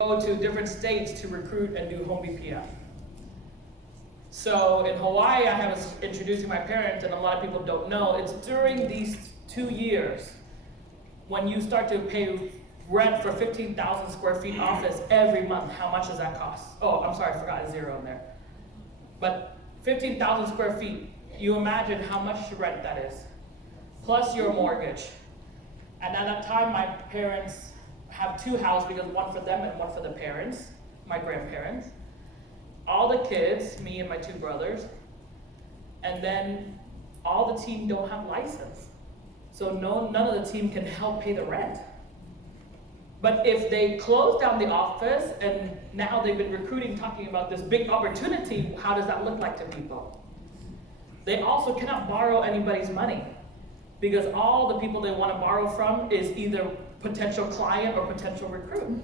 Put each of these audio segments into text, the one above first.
go to different states to recruit and do home BPF. So in Hawaii, I was introducing my parents, and a lot of people don't know, it's during these 2 years when you start to pay rent for 15,000 square feet office every month. How much does that cost? Oh, I'm sorry, I forgot a zero in there. But 15,000 square feet, you imagine how much rent that is, plus your mortgage. And at that time, my parents have 2 houses, because one for them and one for the parents, my grandparents. All the kids, me and my 2 brothers, and then all the team don't have license. So none of the team can help pay the rent. But if they close down the office and now they've been recruiting, talking about this big opportunity, how does that look like to people? They also cannot borrow anybody's money, because all the people they want to borrow from is either potential client or potential recruit.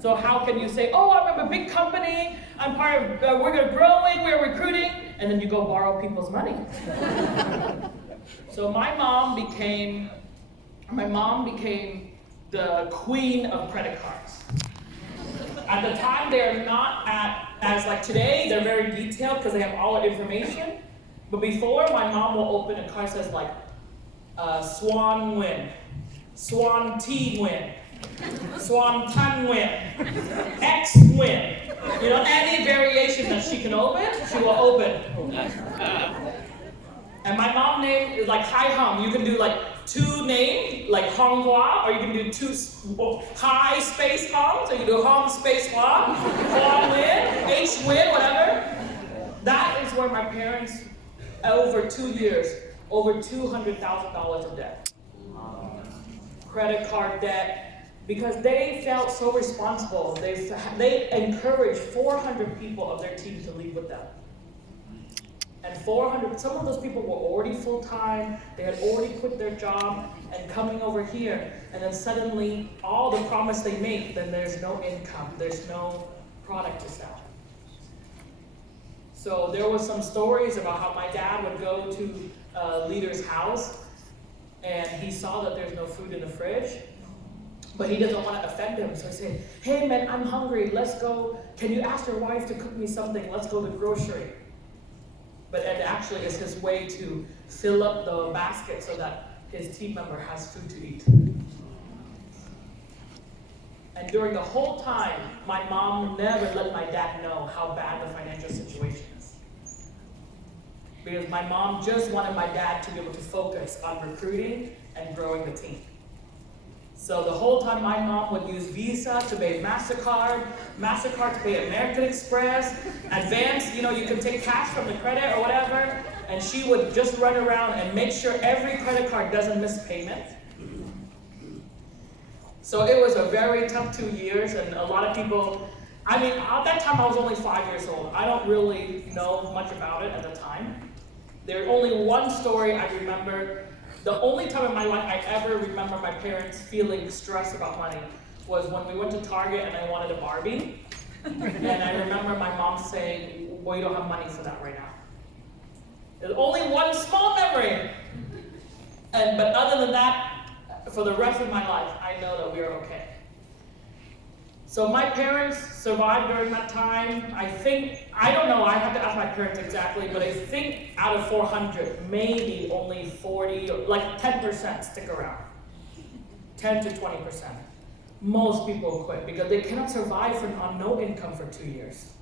So how can you say, oh, I'm a big company, I'm part of, we're growing, we're recruiting, and then you go borrow people's money? So my mom became the queen of credit cards. At the time, they're not as like today, they're very detailed because they have all the information. But before, my mom will open a card that says like, Swan win, Swan T win, Swan Tan win, X win. You know, any variation that she can open, she will open. And my mom's name is like Hai Hong. You can do like 2 names, like Hong Hua, or you can do 2 Hai space Hong, so you do Hong space Hua, Hua win, H win, whatever. That is where my parents, over 2 years, over $200,000 of debt. Credit card debt, because they felt so responsible. They encouraged 400 people of their team to leave with them. And 400, some of those people were already full-time, they had already quit their job and coming over here, and then suddenly all the promise they make, then there's no income, there's no product to sell. So there was some stories about how my dad would go to a leader's house and he saw that there's no food in the fridge, but he doesn't want to offend him. So he said, hey man, I'm hungry, let's go. Can you ask your wife to cook me something? Let's go to the grocery. But it actually is his way to fill up the basket so that his team member has food to eat. And during the whole time, my mom never let my dad know how bad the financial situation is. Because my mom just wanted my dad to be able to focus on recruiting and growing the team. So the whole time my mom would use Visa to pay MasterCard to pay American Express, Advance, you know, you can take cash from the credit or whatever, and she would just run around and make sure every credit card doesn't miss payment. So it was a very tough 2 years, and a lot of people, I mean, at that time I was only 5 years old. I don't really know much about it at the time. There's only one story I remember. The only time in my life I ever remember my parents feeling stressed about money was when we went to Target and I wanted a Barbie. And I remember my mom saying, well, you don't have money for that right now. There's only one small memory. But other than that, for the rest of my life, I know that we are okay. So my parents survived during that time. I don't know, I have to ask my parents exactly, but I think out of 400, maybe only 40, like 10% stick around. 10 to 20%. Most people quit because they cannot survive on no income for 2 years.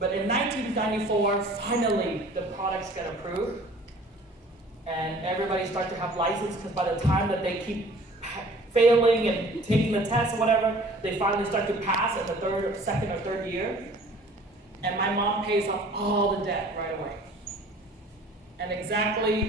But in 1994, finally, the products get approved. And everybody starts to have license, because by the time that they keep failing and taking the test or whatever, they finally start to pass in the second or third year. And my mom pays off all the debt right away. And exactly